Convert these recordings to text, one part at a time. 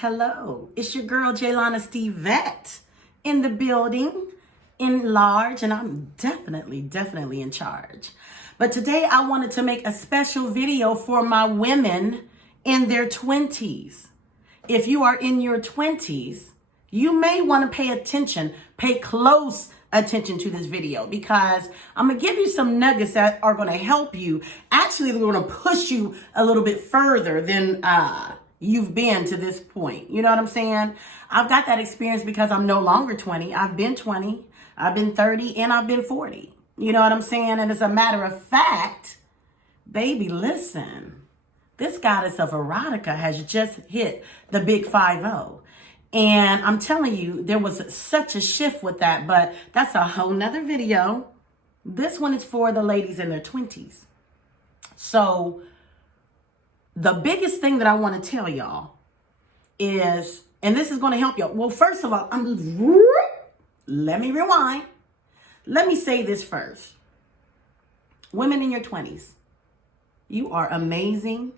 Hello, it's your girl Jaylana Stevette in the building, in large, and I'm definitely in charge. But today I wanted to make a special video for my women in their 20s. If you are in your 20s, you may want to pay close attention to this video, because I'm going to give you some nuggets that are going to help you. Actually, they're going to push you a little bit further than you've been to this point. You know what I'm saying? I've got that experience because I'm no longer 20. I've been 20, I've been 30, and I've been 40. You know what I'm saying? And as a matter of fact, baby, listen, this goddess of erotica has just hit the big 5-0. And I'm telling you, there was such a shift with that, but that's a whole nother video. This one is for the ladies in their 20s. So the biggest thing that I want to tell y'all is, and this is going to help y'all. Well, first of all, let me rewind. Let me say this first. Women in your 20s, you are amazing.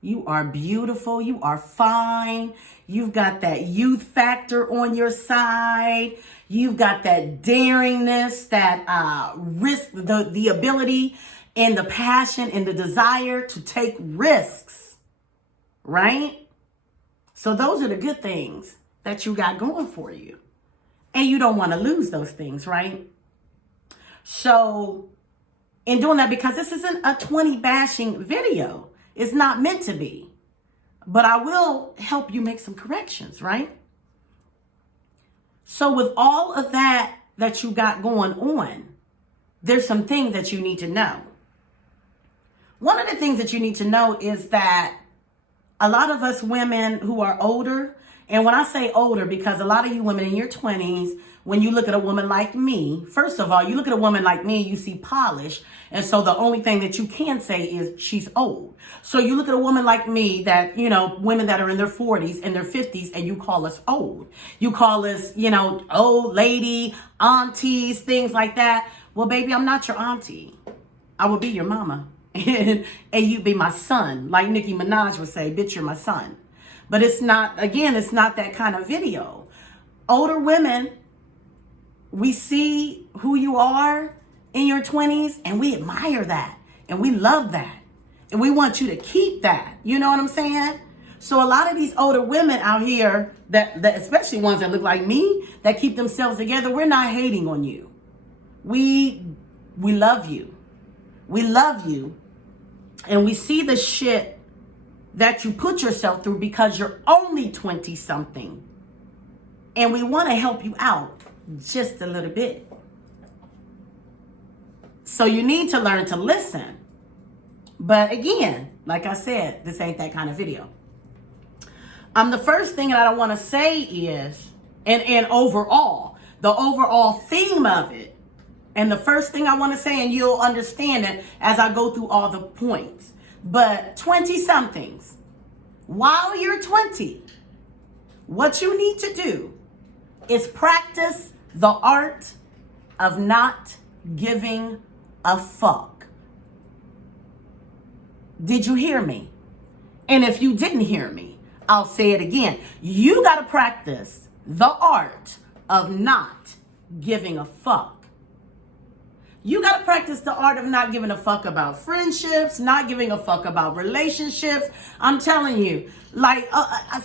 You are beautiful. You are fine. You've got that youth factor on your side. You've got that daringness, that risk, the ability and the passion and the desire to take risks, right? So those are the good things that you got going for you. And you don't want to lose those things, right? So in doing that, because this isn't a 20 bashing video, it's not meant to be, but I will help you make some corrections, right? So with all of that you got going on, there's some things that you need to know. One of the things that you need to know is that a lot of us women who are older, and when I say older, because a lot of you women in your 20s, when you look at a woman like me, first of all, you look at a woman like me, you see polish. And so the only thing that you can say is she's old. So you look at a woman like me that, women that are in their 40s and their 50s, and you call us old. You call us, old lady, aunties, things like that. Well, baby, I'm not your auntie. I will be your mama. and you be my son. Like Nicki Minaj would say, bitch, you're my son. But it's not that kind of video. Older women, we see who you are in your 20s, and we admire that, and we love that, and we want you to keep that. You know what I'm saying? So a lot of these older women out here, that especially ones that look like me, that keep themselves together, we're not hating on you. We love you. We love you, and we see the shit that you put yourself through because you're only 20-something. And we want to help you out just a little bit. So you need to learn to listen. But again, like I said, this ain't that kind of video. The first thing that I want to say is, and overall, the overall theme of it, and the first thing I want to say, and you'll understand it as I go through all the points. But 20-somethings, while you're 20, what you need to do is practice the art of not giving a fuck. Did you hear me? And if you didn't hear me, I'll say it again. You got to practice the art of not giving a fuck. You got to practice the art of not giving a fuck about friendships, not giving a fuck about relationships. I'm telling you, like, I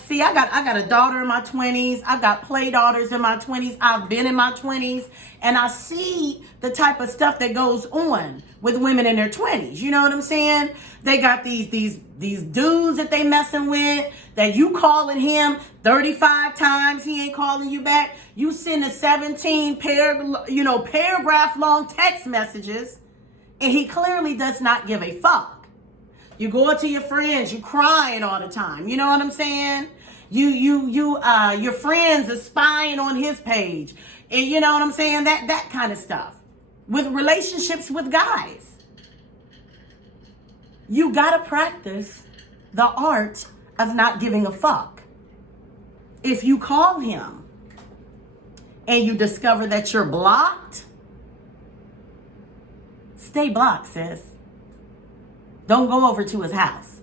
got a daughter in my 20s. I've got play daughters in my 20s. I've been in my 20s, and I see the type of stuff that goes on with women in their 20s. You know what I'm saying? They got these dudes that they messing with, that you calling him 35 times, he ain't calling you back. You send a 17 paragraph long text messages, and he clearly does not give a fuck. You go up to your friends, you crying all the time. You know what I'm saying? Your friends are spying on his page, and you know what I'm saying? That kind of stuff. With relationships with guys, you gotta practice the art of not giving a fuck. If you call him and you discover that you're blocked, stay blocked, sis. Don't go over to his house.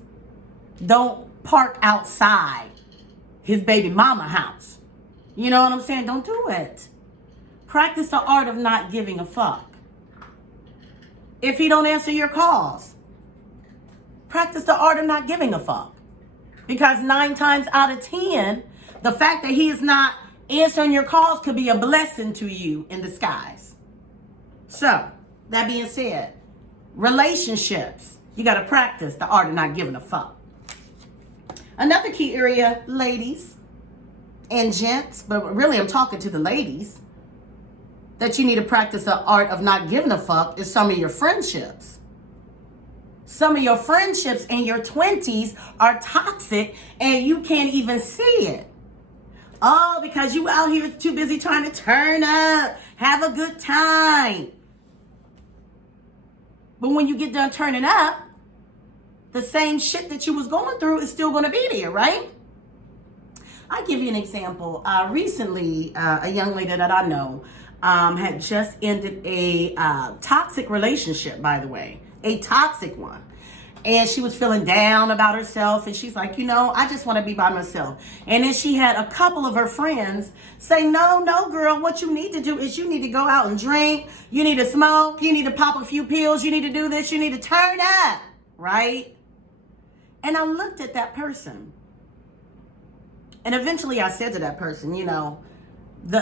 Don't park outside his baby mama house. You know what I'm saying? Don't do it. Practice the art of not giving a fuck. If he don't answer your calls, practice the art of not giving a fuck. Because 9 times out of 10, the fact that he is not answering your calls could be a blessing to you in disguise. So, that being said, relationships, you got to practice the art of not giving a fuck. Another key area, ladies and gents, but really I'm talking to the ladies, that you need to practice the art of not giving a fuck is some of your friendships. Some of your friendships in your 20s are toxic and you can't even see it. Oh, because you out here too busy trying to turn up, have a good time. But when you get done turning up, the same shit that you was going through is still going to be there, right? I'll give you an example. Recently, a young lady that I know had just ended a toxic relationship, by the way, a toxic one. And she was feeling down about herself. And she's like, I just want to be by myself. And then she had a couple of her friends say, no, girl, what you need to do is you need to go out and drink. You need to smoke. You need to pop a few pills. You need to do this. You need to turn up, right? And I looked at that person. And eventually I said to that person,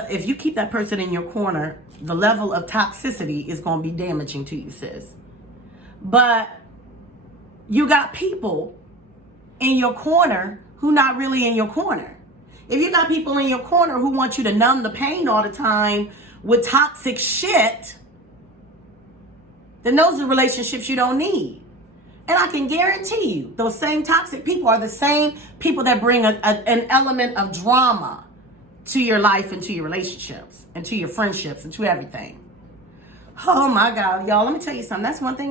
if you keep that person in your corner, the level of toxicity is going to be damaging to you, sis. But you got people in your corner who not really in your corner. If you got people in your corner who want you to numb the pain all the time with toxic shit, then those are relationships you don't need. And I can guarantee you, those same toxic people are the same people that bring an element of drama to your life and to your relationships and to your friendships and to everything. Oh my God, y'all, let me tell you something. That's one thing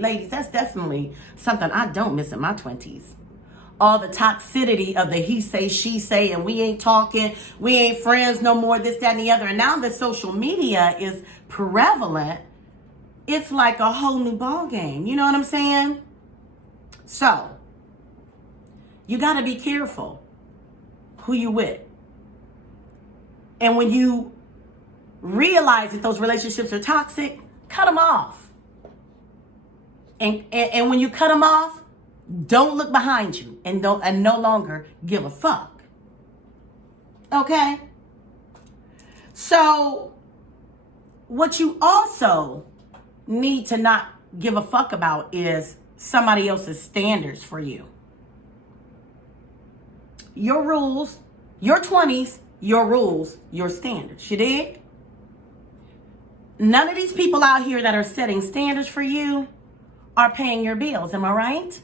ladies, that's definitely something I don't miss in my 20s. All the toxicity of the he say, she say, and we ain't talking, we ain't friends no more, this, that, and the other. And now that social media is prevalent, it's like a whole new ball game. You know what I'm saying? So, you got to be careful who you with. And when you realize that those relationships are toxic, cut them off. And when you cut them off, don't look behind you and no longer give a fuck. Okay? So, what you also need to not give a fuck about is somebody else's standards for you. Your rules, your 20s, your rules, your standards. You dig? None of these people out here that are setting standards for you are paying your bills. Am I right?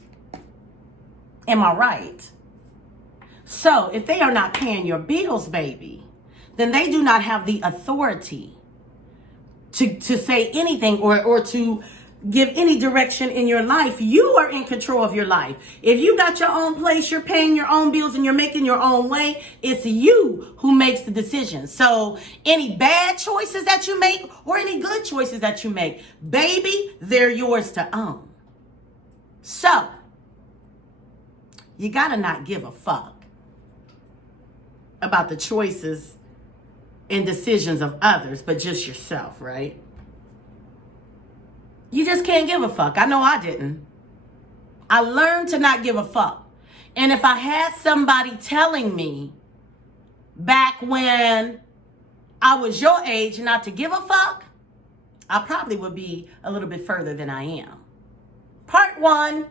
Am I right? So if they are not paying your bills, baby, then they do not have the authority to say anything or to give any direction in your life. You are in control of your life. If you got your own place, you're paying your own bills, and you're making your own way, it's you who makes the decisions. So any bad choices that you make or any good choices that you make, baby, they're yours to own. So you gotta not give a fuck about the choices and decisions of others, but just yourself, right? You just can't give a fuck. I know I didn't. I learned to not give a fuck. And if I had somebody telling me back when I was your age not to give a fuck, I probably would be a little bit further than I am. Part 1.